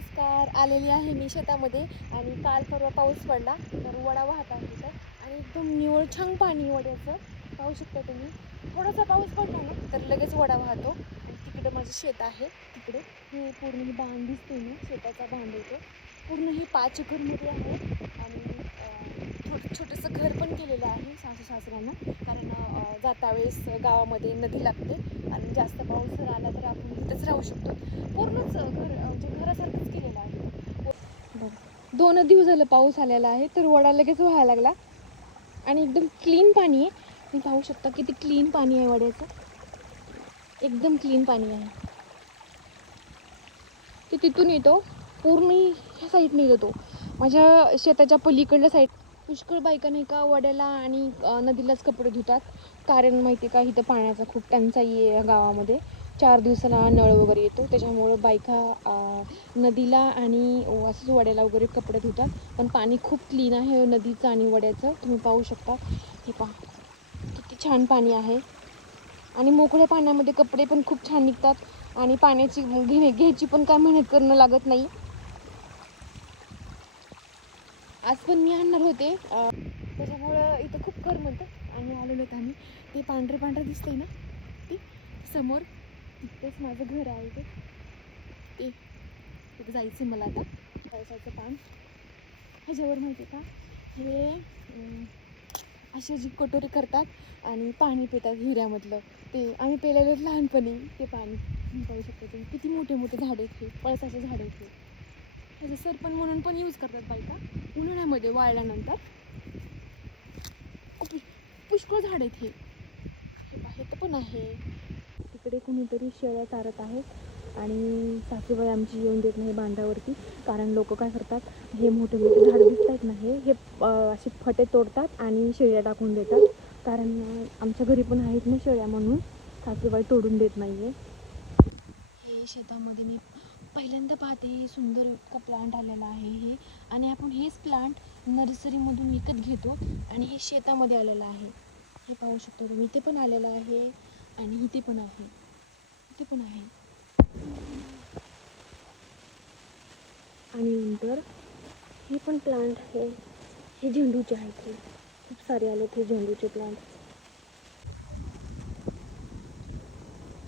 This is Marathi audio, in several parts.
नमस्कार. आलेली आहे मी शेतामध्ये आणि काल परवा पाऊस पडला तर वडा वाहत आहे तिथं आणि एकदम निवळ छान पाणी वड्याचं पाहू शकता तुम्ही. थोडासा पाऊस पडला ना तर लगेच वडा वाहतो आणि तिकडं माझं शेत आहे. तिकडे हे पूर्ण ही बांध दिसते ना, शेताचा बांध येतो पूर्ण ही 5 एकरमध्ये आहे आणि छोटंसं घर पण केलेलं आहे सासू सासऱ्यांना, कारण जाता वेळेस गावामध्ये नदी लागते आणि जास्त पाऊस जर आला तर आपण इथंच राहू शकतो. पूर्णच घर म्हणजे घरासारखंच केलेलं आहे. बरं, 2 दिवस झालं पाऊस आलेला आहे तर वडा लगेच व्हायला लागला आणि एकदम क्लीन पाणी आहे. तुम्ही पाहू शकता किती क्लीन पाणी आहे वड्याचं, एकदम क्लीन पाणी आहे. ते तिथून येतो पूर्ण ह्या साईडने येतो माझ्या शेताच्या पलीकडल्या साईड. पुष्कळ बायका नाही का वड्याला आणि नदीलाच कपडे धुतात, कारण माहिती आहे का इथं पाण्याचा खूप टंचाई आहे गावामध्ये. 4 दिवसाला नळ वगैरे येतो, त्याच्यामुळं बायका नदीला आणि असंच वड्याला वगैरे कपडे धुतात. पण पाणी खूप क्लीन आहे नदीचं आणि वड्याचं, तुम्ही पाहू शकता. हे पहा किती छान पाणी आहे आणि मोकळ्या पाण्यामध्ये कपडे पण खूप छान निघतात आणि पाण्याची घ्यायची पण काय मेहनत करणं लागत नाही. आज पण मी आणणार होते, त्याच्यामुळं इथं खूप करमत आणि आलेलो आहेत आम्ही. ते पांढरे पांढरे दिसतंय ना, ती समोर तिथेच माझं घर आहे. ते तिथं जायचं मला आता. पावसाचं पान ह्याच्यावर माहिती आहे का, हे असे जी कटोरी करतात आणि पाणी पितात हिऱ्यामधलं. ते आम्ही पेलेलं लहानपणी ते पाणी. तुम्ही पाहू शकता तुम्ही किती मोठे मोठे झाडं आहेत. हे पळसाचे झाडं आहेत. ह्याचं सरपण म्हणून पण यूज करतात बायका उन्हाळ्यामध्ये वाळल्यानंतर. पुष्कळ झाड आहेत. हे तर पण आहे. तिकडे कुणीतरी शेळ्या चारत आहेत आणि सासूबाई आमची येऊन देत नाही बांधावरती, कारण लोक काय करतात, हे मोठे मोठे झाड दिसत आहेत ना, हे असे फटे तोडतात आणि शेळ्या टाकून देतात. कारण आमच्या घरी पण आहेत ना शेळ्या, म्हणून सासूबाई तोडून देत नाही आहे. हे शेतामध्ये मी पहिल्यांदा पाहते, हे सुंदर इतका प्लांट आलेला आहे हे, आणि आपण हेच प्लांट नर्सरीमधून विकत घेतो आणि हे शेतामध्ये आलेलं आहे. हे पाहू शकतो तुम्ही, इथे पण आलेलं आहे आणि इथे पण आहे, इथे पण आहे. आणि नंतर हे पण प्लांट आहे, हे झेंडूचे आहेत. हे खूप सारे आलेत हे झेंडूचे प्लांट.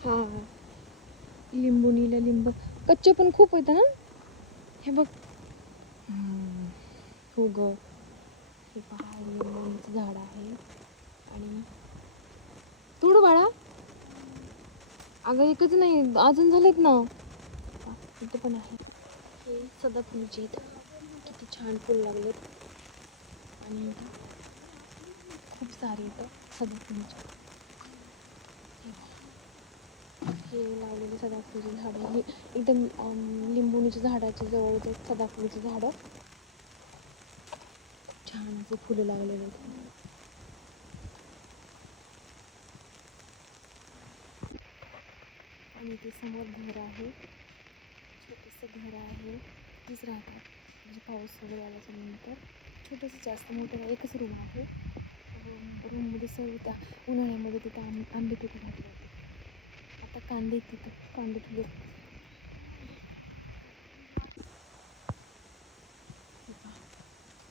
हां, लिंबुनीला लिंब कच्चे पण खूप आहेत ना. हे बघ, हो ग, हे पहा लिंबूचं झाड आहे. आणि तोड बाळा, अगं एकच नाही अजून झालेत ना. इथं पण आहे. हे सदाफुलीचे किती छान फुल लागलेत आणि खूप सारे इथं सदाफुलीचे. हे लावलेले सदाफुलीचे झाड आहे. एकदम लिंबुनीच्या झाडाच्या जवळच एक सदाफुलीचे झाड, छान असे फुलं लागलेले आहेत. आणि ते समोर घर आहे, छोटंसं घर आहे. तिथेच राहतात म्हणजे पाऊस वगैरे आल्याच्या नंतर. छोटंसं, जास्त मोठं नाही, एकच रूम आहे. रूममध्ये सर्व त्या उन्हाळ्यामध्ये तिथं आंबे पिकं घातले होते. आता कांदे, तिथं कांदे ठेवले.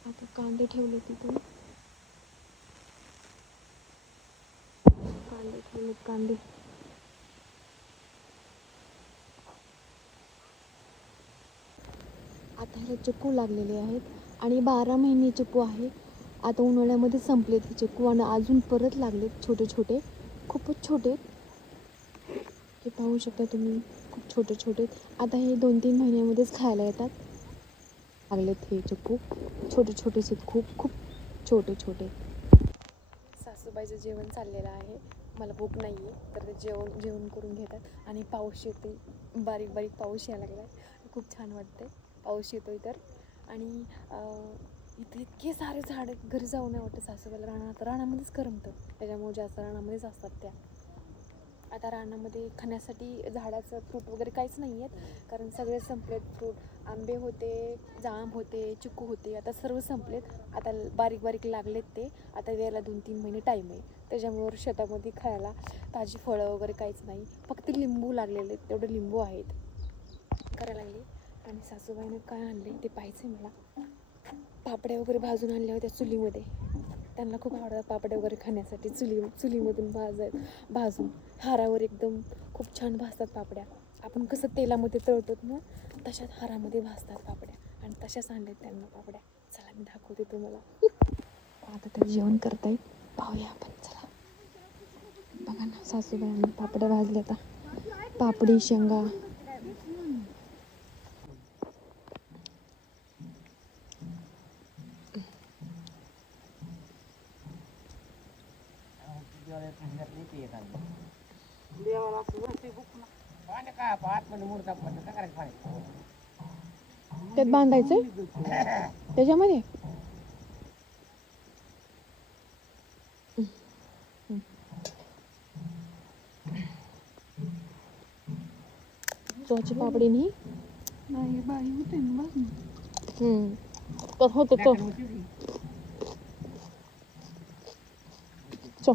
आता कांदे ठेवले तिथून, कांदे ठेवलेत कांदे. आता ह्याला चिकू लागलेले आहेत आणि 12 महिने चिकू आहे. आता उन्हाळ्यामध्ये संपलेत हे चिकू आणि अजून परत लागलेत छोटे छोटे, खूपच छोटे. हे पाहू शकता तुम्ही, खूप छोटे छोटे. आता हे 2-3 महिन्यामध्येच खायला येतात. लागलेत हे चिकू, छोटे छोटेच आहेत, खूप खूप छोटे छोटे. सासूबाईचं जेवण चाललेलं आहे, मला भूक नाही आहे तर ते जेवण करून घेतात आणि पाऊस येते, बारीक बारीक पाऊस यायला लागला आहे. खूप छान वाटते पाऊस येतोय तर. आणि इथे इतके सारे झाड आहेत, घरी जाऊ नाही वाटतं सासूबाईला. रानामध्येच करमतं, त्याच्यामुळे जास्त रानामध्येच असतात त्या. आता रानामध्ये खाण्यासाठी झाडाचं फ्रूट वगैरे काहीच नाही आहेत, कारण सगळे संपलेत फ्रूट. आंबे होते, जांब होते, चिकू होते, आता सर्व संपलेत. आता बारीक बारीक लागलेत ते. आता यायला 2-3 महिने टाईम आहे, त्याच्यामुळे शेतामध्ये खायला ताजी फळं वगैरे काहीच नाही, फक्त लिंबू लागलेले आहेत, तेवढे लिंबू आहेत. करायला लागली आणि सासूबाईनं काय आणलं ते पाहायचं आहे मला. पापड्या वगैरे भाजून आणल्या होत्या चुलीमध्ये. त्यांना खूप आवडतात पापड्या वगैरे खाण्यासाठी. चुलीमधून भाजून हारावर एकदम खूप छान भाजतात पापड्या. आपण कसं तेलामध्ये तळतो ना, तशाच हारामध्ये भाजतात पापड्या. आणि तशाच आणल्यात त्यांना पापड्या. चला मी दाखवते तुम्हाला. आता तर जेवण करताय, पाहूया आपण. चला बघा ना, सासूबाईंनी पापड्या भाजल्या. आता पापडी शेंगा. त्यात बांधायचंय त्याच्यामध्ये. चोची पापडी नाही बाई होते तर होतं तो. चो